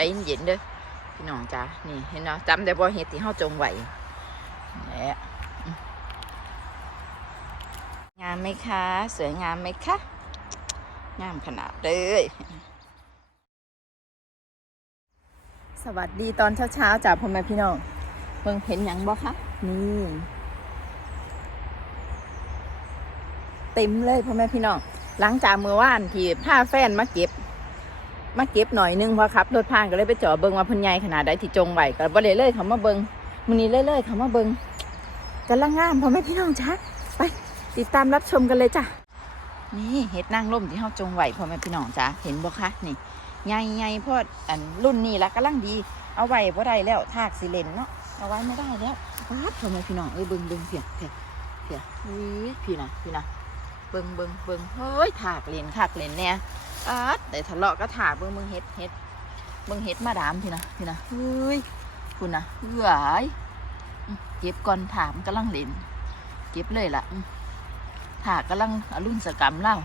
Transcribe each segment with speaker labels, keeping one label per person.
Speaker 1: ใจเย็นๆเด้อพี่น้องจ้านี่เห็นเนาะจำได้บ่เห็ดที่เฮาจงไว้แหละงามไหมคะ สวยงามไหมคะ งามขนาดเลยสวัสดีตอนเช้าๆจ้าพ่อแม่พี่น้องเพิ่งเห็นหยังบ่คะนี่เต็มเลยพ่อแม่พี่น้องหลังจากเมื่อวานที่พาแฟนมาเก็บ มาเก็บหน่อยนึงเพราะครับรถพานก็เลยไปจ่อเบิงว่าเพิ่นใหญ่ขนาดใดที่จงไว้ก็บ่ได้เลยเขามาเบิงมื้อนี้เลยเลยเขามาเบิงกำลังงามพ่อแม่พี่น้องจ้าไป ติดตามรับชมกันเลยจ้ะนี่เห็ดนางร่มที่เฮาจงไว้พ่อแม่พี่น้องจ้าเห็นบ่คะนี่ใหญ่ๆเพราะอันรุ่นนี้ละกำลังดี เอาไว้บ่ได้แล้วทากสิเลนเนาะเอาไว้ไม่ได้แล้วปาดพ่อแม่พี่น้องเอ้ยเบิงเบิงเพียเพียเพียอุ้ยพี่นะพี่นะเบิงเบิงเบิงเฮ้ยถากเลนถากเลนเนี่ย อาดแต่ทะเลาะก็ถาเบิ่งมึงเฮ็ดเฮ็ดเบิ่งเฮ็ดมาดามพี่นะพี่นะเฮ้ยคุณนะเอื้อยเก็บก่อนถามกำลังเล่นเก็บเลยล่ะถากำลังอรุณสกรรมเล่า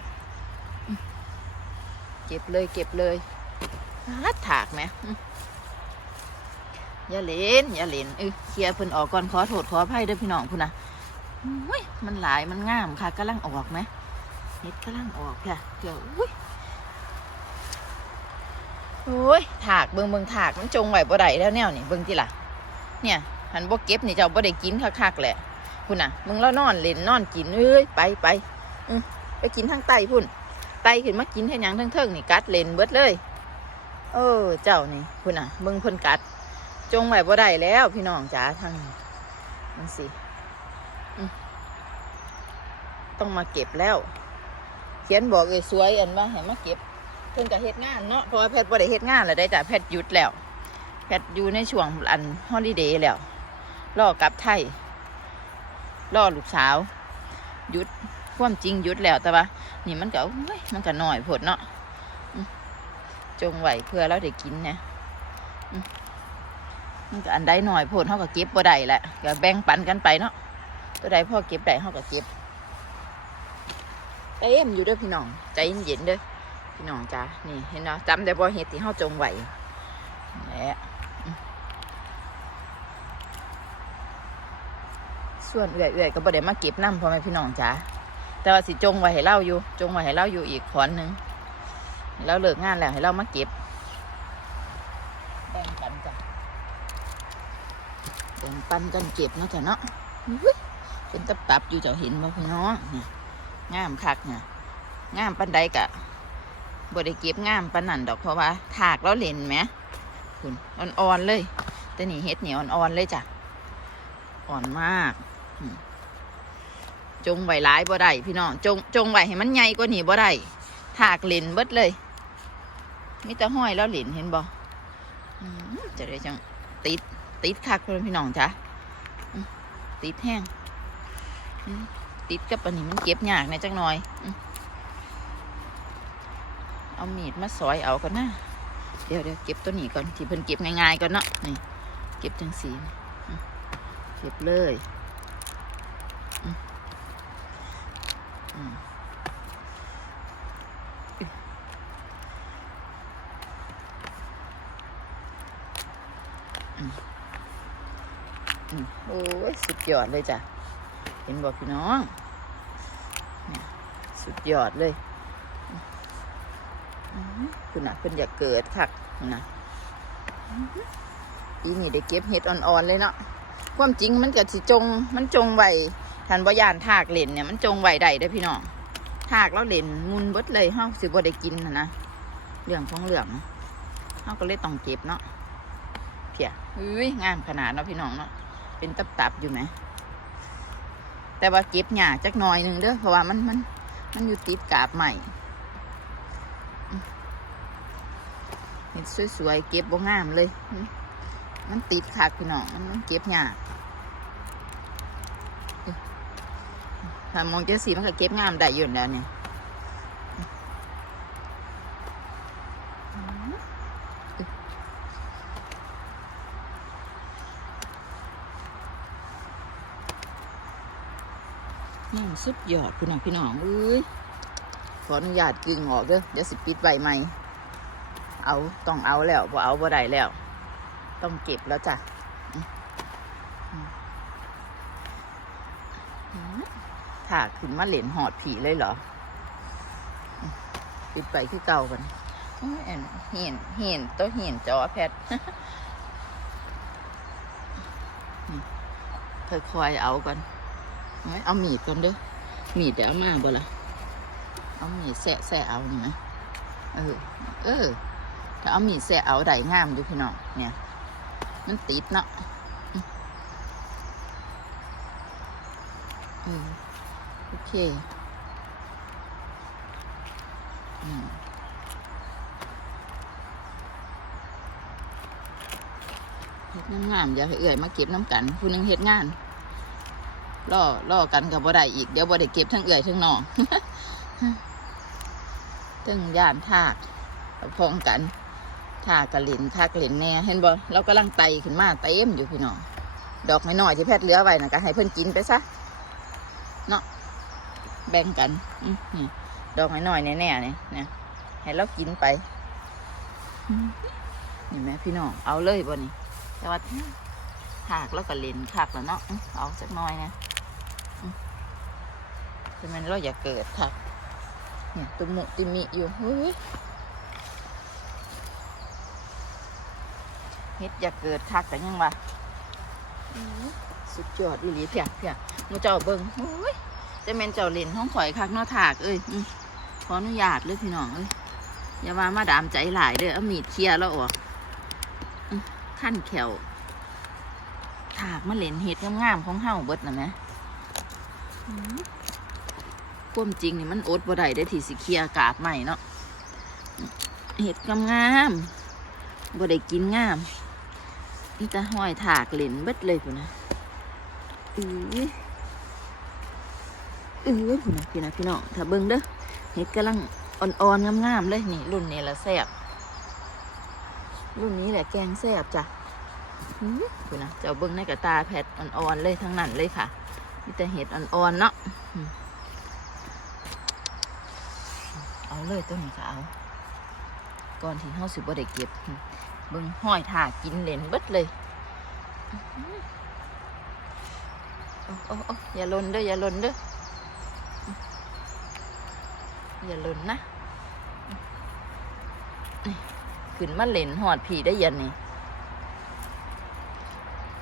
Speaker 1: เก็บเลยเก็บเลยอาดถากไหมอย่าเล่นอย่าเล่นเออเคลียร์เพิ่นออกก่อนขอโทษขออภัยด้อพี่น้องคุณนะมันหลายมันงามค่ะกำลังออกไหมเฮ็ดกำลังออกค่ะเดี๋ยวอุ้ย โอ้ยถากเบิงเบิงถากมันจงไหวบ่ได้แล้วแนวนี่เบิงที่ล่ะ เนี่ยหันบ่เก็บนี่เจ้าบ่ได้กินคักๆแหละพุ่นน่ะมึงแล้วนอนเล่นนอนกินเอ้ยไปไปอือไปกินทางใต้พุ่นไตขึ้นมากินแค่ยังทั้งเทิงนี่กัดเล่นเบิดเลย เออ เจ้านี่พุ่นน่ะเบิงเพิ่นกัด จงไหวบ่ได้แล้วพี่น้องจ๋าทางนี้มันสิต้องมาเก็บแล้ว เขียนบอกเลยสวยอันว่าให้มาเก็บ เพิ่นก็เฮ็ดงานเนาะเพราะว่าแพทย์บ่ได้เฮ็ดงานแล้วได้จ้ะแพทย์หยุดแล้ว แพทย์อยู่ในช่วงอันฮอลิเดย์แล้วรอกลับไทยรอลูกสาวหยุดความจริงหยุดแล้วแต่ว่านี่มันก็มันก็น้อยโพดเนาะจงไวเพื่อเราได้กินนะมันก็อันใดน้อยโพดเฮาก็เก็บบ่ได้แหละก็แบ่งปันกันไปเนาะตัวใดพ่อเก็บได้เฮาก็เก็บเต็มอยู่เด้อพี่น้อง ใจเย็นๆเด้อ พี่น้องจ้านี่เห็นเนาะจำได้บ่เห็ดที่เฮาจงไว้แหละอืมส่วนเอื่อยๆก็บ่ได้มาเก็บน้ำพ่อแม่พี่น้องจ้าแต่ว่าสิจงไว้ให้เล่าอยู่ จงไว้ให้เล่าอยู่อีกขอนหนึ่งให้เราเลิกงานแล้วให้เรามาเก็บแบ่งกันจ้ะแบ่งปันกันเก็บเนาะจ้ะเนาะเป็นตับๆอยู่เจ้าเห็นบ่พี่น้องนี่งามคักเนี่ยงามปันใดกะ บได้เก็บงามปานนันดอกเพราะว่าถากแล้วเล่นไหมคุณอ่อนๆเลยแต่นี่เฮ็ดเหนียวอ่อนๆเลยจ้ะอ่อนมากจงไหว้หลายบ่ได้พี่น้องจงจงไหวให้มันใหญ่กว่านี้บ่ได้ถากเล่นเบิดเลยมีแต่ห้อยแล้วเล่นเห็นบ่อืมจะได้จังติดติดคักเลยพี่น้องจ้ะติดแห้งติดกับอันนี้มันเก็บยากในจักหน่อย เอามีดมาซอยเอาก่อนนะ เดี๋ยวเดี๋ยวเก็บตัวนี้ก่อน ที่เพิ่นเก็บง่ายๆก่อนเนาะ นี่ เก็บจังสีเก็บเลยอืมอืมอืมอืมโอ้ยสุดยอดเลยจ้ะ เห็นบอกพี่น้อง สุดยอดเลย คุณน่ะเพิ่นอยากเกิดคักคุณน่ะอื้อหือปีนี้ได้เก็บเห็ดอ่อนๆเลยเนาะความจริงมันก็สิจง มันจงไว้ทันบ่ยานทากเล่นเนี่ยมันจงไว้ได้เด้อพี่น้องทากแล้วเล่นมุนเบิดเลยเฮาสิบ่ได้กินนะนะเรื่องของเรื่องนะเฮาก็เลยต้องเก็บเนาะเพียอุ้ยงามขนาดเนาะพี่น้องเนาะเป็นตับๆอยู่ไหมแต่ว่าเก็บหญ้าจักหน่อยหนึงเด้อเพราะว่ามันมันมันอยู่ติดกาบใหม่ เห็ดสวยๆเก็บบ่งามเลย มันติดคักพี่น้องมันเก็บยากถ้ามองเจ้าสีมันก็เก็บงามได้อยู่แล้วเนี่ยอืมเอ้ยนี่มันสุดยอดพี่น้องพี่น้องเอ้ยขออนุญาตกึ่งออกเด้อเดี๋ยวสิปิดใบใหม่ เอาต้องเอาแล้วบ่เอาบ่ได้แล้ว ต้องเก็บแล้วจ้ะถ้าขึ้นมาเหรนหอดผีเลยเหรอปิดไปคือเก่ากันเห็นเห็นตัวเห็นจอแพทค่อยๆเอากันเอามีดกันเด้อมีดเดี๋ยวมาบ่ละเอามีดแสะแสะเอานี่ไหมเออ เออ ถ้าเอามีดแสะเอาได้งามอยู่พี่น้องเนี่ย มันติดเนาะโอเคอืมเฮ็ดงามๆอย่าให้เอื่อยมาเก็บน้ำกันผู้นึงเฮ็ดงานล่อล่อกันกับบ่ได้อีกเดี๋ยวบ่ได้เก็บทั้งเอื่อยทั้งน้องทั้งย่านทากพ้อมกัน ทากระหลินทากระหลินแน่เห็นบ่เรากำลังไตขึ้นมาเต็มอยู่พี่น้องดอกน้อยๆที่แพทย์เหลือไว้นะก็ให้เพิ่นกินไปซะเนาะแบ่งกันอืมนี่ดอกน้อยๆแน่ๆเนี่ยเนี่ยให้เรากินไปอืมนี่แม่พี่น้องเอาเลยบ่นี่แต่ว่าถากแล้วก็เล่นคักแล้วเนาะเอาสักหน้อยนะอื้อแต่มันเราอย่าเกิดทักเนี่ยตุ่มุติมิอยู่เฮ้ย เฮ็ดอย่าเกิดคักแต่ยังวะสุดยอดอีหลีเพียเพียมูเจ้าเบิ่งโอ้ยจะเป็นเจ้าเล่นห้องข่อยคักเนอถากเอ้ยอืมขออนุญาตเลยพี่น้องเอ้ยอย่าว่ามาดามใจหลายเด้อเอามีดเคลียร์แล้วออกอื้อขั้นแขวถากมาเล่นเห็ดงามๆของเฮาเบิดนะแหม่อื้อความจริงนี่มันอดบ่ได้ได้อที่สิเคลียร์กาบใหม่เนาะเห็ดงามๆบ่ได้กินงาม นี่ตาห้อยถากเหรนเบิดเลยพุ่นนะอืออือพุ่นนะพี่นะพี่น้องถ้าเบิ่งเด้อเห็ดกำลังอ่อนๆงามๆเลยนี่ รุ่นนี้ละแซ่บรุ่นนี้แหละแกงแซ่บจ้ะอื้อพุ่นนะเจ้าเบิ่งในกระตาแพทอ่อนๆเลยทั้งนั้นเลยค่ะมีแต่เห็ดอ่อนๆเนาะอืมเอาเลยตัวนี้ค่ะเอา ก่อนที่เฮาสิบ่ได้เก็บ เบิ่งห้อยถากินเหลนเบิดเลยโอ้โอ้โอ้อย่าลนเด้ออย่าลนเด้ออย่าลนนะขึ้นมาเหลนหอดผีได้ยันนี่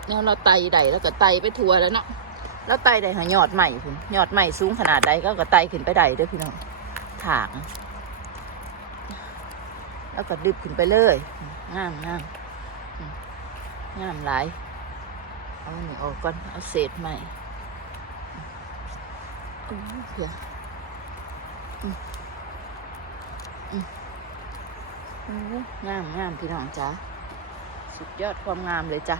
Speaker 1: เนี่ยเราไตใดแล้วก็ไตไปทัวแล้วเนาะแล้วไตใดหายอดใหม่คุณยอดใหม่สูงขนาดใดก็ก็ไตขึ้นไปใดเด้อพี่น้องถากนะ แล้วก็ดึบขึ้นไปเลยงามงามงามหลาย เอาหนึ่งออกก่อน เอาเศษใหม่เผื่อองามงามพี่น้องจ้าสุดยอดความงามเลยจ้ะ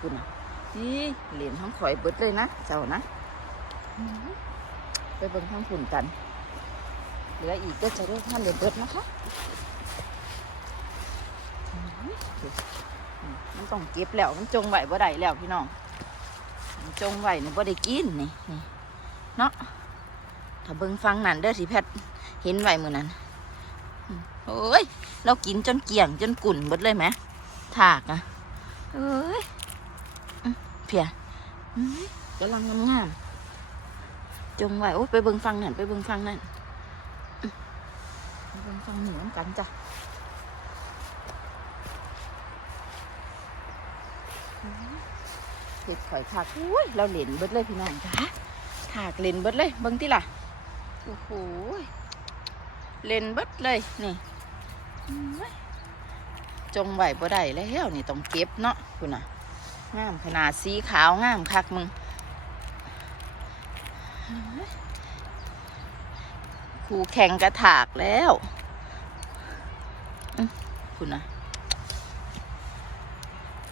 Speaker 1: คุณนะนี่เหรียญท้องข่อยเบิดเลยนะ เจ้านะ ไปเบิ่งข้างฝุ่นกัน เหลืออีกก็จะได้ท่านเดือดเบิดนะคะมันต้องเก็บแล้วมันจงไหวบ่ได้แล้วพี่น้องมันจงไหวเนี่ยบ่ได้กินนี่นี่เนาะถ้าเบิ่งฟังนั่นเด้อสิแพทย์เห็นไหวมือนั้นอืมโอ้ยเรากินจนเกลี่ยงจนกุ่นเบิดเลยไหมถากอะเอ้ยเพียอืมกำลังงามๆจงไหวโอ้ยไปเบิ่งฟังนั่นไปเบิ่งฟังนั่น เป็นฟังเหนือนกันจ้ะเห็ดข่อยผักอุ้ยเราเหล่นเบิดเลยพี่น้องจ้ะถากเล่นเบิดเลยเบิ่งที่ล่ะโอ้โหเล่นเบิดเลยนี่อื้อจงไหวบ่ได้แล้วนี่ต้องเก็บเนาะคุณน่ะงามขนาดสีขาวงามคักมึงครูแข่งกระถากแล้ว คุณนะ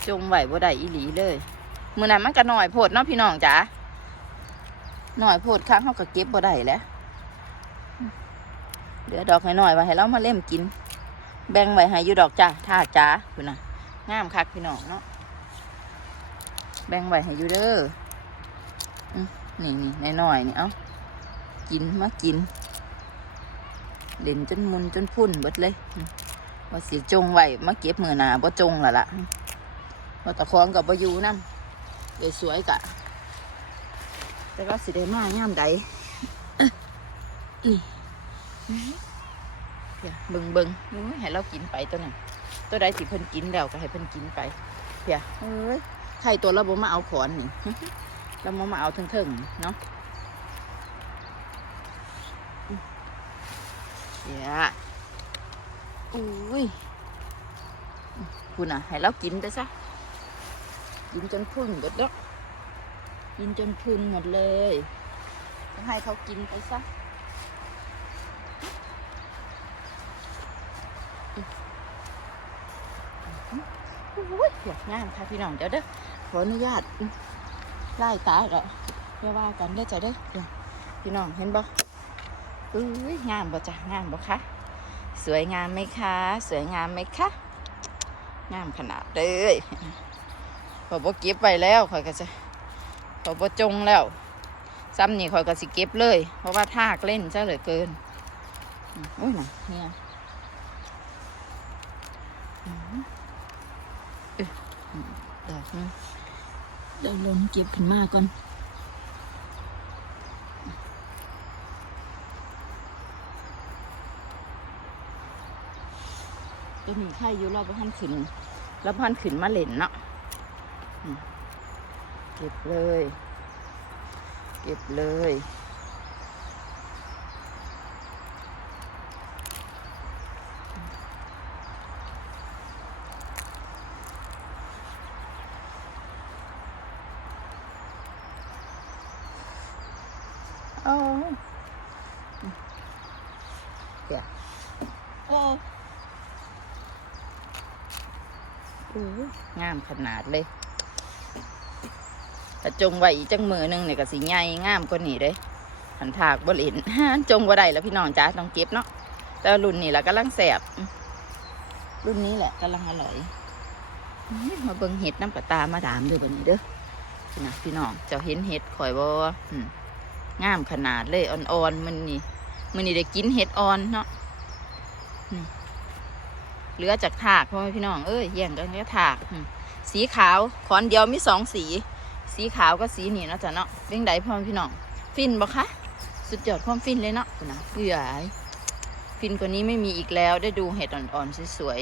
Speaker 1: จงไหวบ่ได้อีหลีเลย มือนั้นมันก็หน่อยโพดเนาะพี่น้องจ๋าหน่อยโพดครั้งเขาก็เก็บบ่ได้แล้วเหลือดอกให้หน่อยไว้ให้เรามาเล่มกิน แบ่งไว้ให้อยู่ดอกจ้าถ้าจ๋าคุณนะงามคักพี่น้องเนาะแบ่งไว้ให้อยู่เด้อนี่นี่หน่อยนี่เอากินมากินเล่นจนมุนจนพุ่นเบิดเลย ว่าสิจงไว้มาเก็บมือหนาบ่จงและล่ะว่าตะคองกับบ่อยู่นเลยสวยกะ แต่ว่าสิได้มาย่ามใดนี่เดี๋ยวเบิ่งเบิ่งโอ้ยให้เรากินไปตัวนั้นตัวใดสิเพิ่นกินแล้วก็ให้เพิ่นกินไปเพียเอ้ยไข่ตัวเราบ่มาเอาขอนนี่เรามามาเอาเถิงๆเนาะเดี๋ยว อุ้ยคุณอะ ให้เรากินไปซะ กินจนพุ่งหมดแล้วกินจนพุ่นหมดเลยต้องให้เขากินไปซะอุ้ยเดี๋ยวงามค่ะพี่น้องเดี๋ยวเด้อขออนุญาตไล่ตาก็อย่าว่ากันเด้อจ้ะเด้อพี่น้องเห็นบ่อุ้ยงามบ่จ้ะงามบ่คะ สวยงามไหมคะ สวยงามไหมคะ งามขนาดเลยขอยบ่เก็บไปแล้วขอยก็จะขอยบ่จงแล้ว ซ้ำนี่ขอยก็สิเก็บเลย เพราะว่าทากเล่นซะเหลือเกินอุ้ยน่ะเนี่ยเดี๋ยวลนเก็บขึ้นมาก่อน ตัวนี้ไข่อยู่เราพันขึ้นเราพันขึ้นมาเล่นเนาะเก็บเลย เก็บเลยโอ้เดี๋ยวโอ้โอ้ย งามขนาดเลยแต่จงไว้อีจังมือหนึงเนี่ยก็สีใหญ่งามกว่านี้เลยหันถากบริเนจงบ่ได้แล้วพี่น้องจ้าต้องเก็บเนาะแต่รุ่นนี้แหละกำลังแสบรุ่นนี้แหละกำลังอร่อยมาเบิ่งเห็ดน้ำกระตามาดามด้อบันนี้เด้อนะพี่น้องเจ้าเห็นเห็ดข่อยบ่อืมงามขนาดเลยอ่อนๆมันนี่มันนี่ได้กินเห็ดอ่อนเนาะนี่ เหลือจากถากพ่อแม่พี่น้องเอ้ยแย่งกันก็ถากสีขาวขอนเดียวมีสองสี สีขาวก็สีนี่นะจ้ะเนาะเร่งใดพ่อแม่พี่น้อง ฟินบ่คะสุดยอดความฟินเลยเนาะนะเอื่อยฟินกว่านี้ไม่มีอีกแล้วได้ดูเห็ดอ่อนๆสวย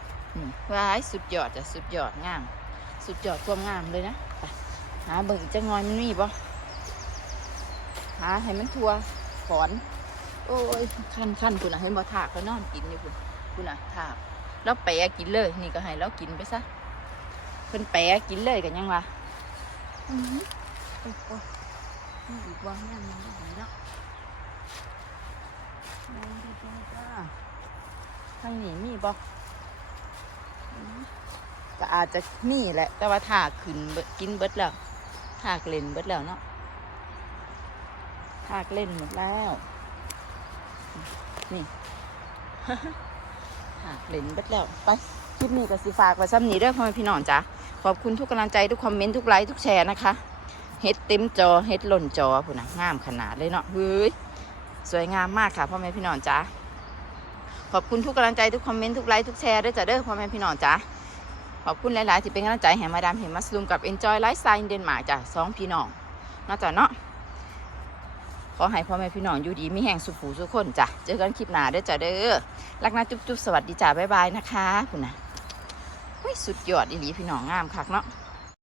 Speaker 1: ๆว้ายสุดยอดจ้ะสุดยอดงาม สุดยอดความงามเลยนะหาเบิ่งจะงอยมันมีบ่หาให้มันทัวถอน โอ้ยขั้นขั้นคุณนะเห็นบ่ถากเขานอนกินอยู่คุณ คุณน่ะถากแล้วแปะกินเลย นี่ก็ให้เรากินไปซะเพิ่นแปะกินเลยกันยังวะอื้อหือโอ้โหนี่อีกวางย่างมันได้ไหนเนาะมองดูจ้าจ้าทางนี้มีบ่อื้อก็อาจจะมีแหละ แต่ว่าถากขึ้นเบิดกินเบิดแล้วถากเล่นเบิดแล้วเนาะทากเล่นหมดแล้ว นี่ทาก เล่นเบิดแล้วไปคลิปนี้ก็สิฝากไว้ซ้ำนี้เด้อพ่อแม่พี่น้องจ้ะขอบคุณทุกกำลังใจทุกคอมเมนต์ทุกไลค์ทุกแชร์นะคะเฮ็ดเต็มจอเฮ็ดหล่นจอพุ่นนะงามขนาดเลยเนาะเฮ้ยสวยงามมากค่ะพ่อแม่พี่น้องจ้ะขอบคุณทุกกำลังใจทุกคอมเมนต์ทุกไลค์ทุกแชร์ด้วยจ้ะเด้อพ่อแม่พี่น้องจ้ะขอบคุณหลาย ๆ ที่เป็นกำลังใจให้มาดามเห็นมัสลูมกับ Enjoy Lifestyle in Denmark จ้ะสองพี่น้องนาะจ้ะเนาะ อให้พ่อแม่พี่น้องอยู่ดีมีแห่งสุขหูสุขคนจ้ะ เจอกันคลิปหน้าเด้อจ้ะเด้อ รักนะจุ๊บจุ๊บสวัสดีจ้ะบ๊ายบายนะคะคุณนะสุดยอดอีหลีพี่น้องงามคักเนาะ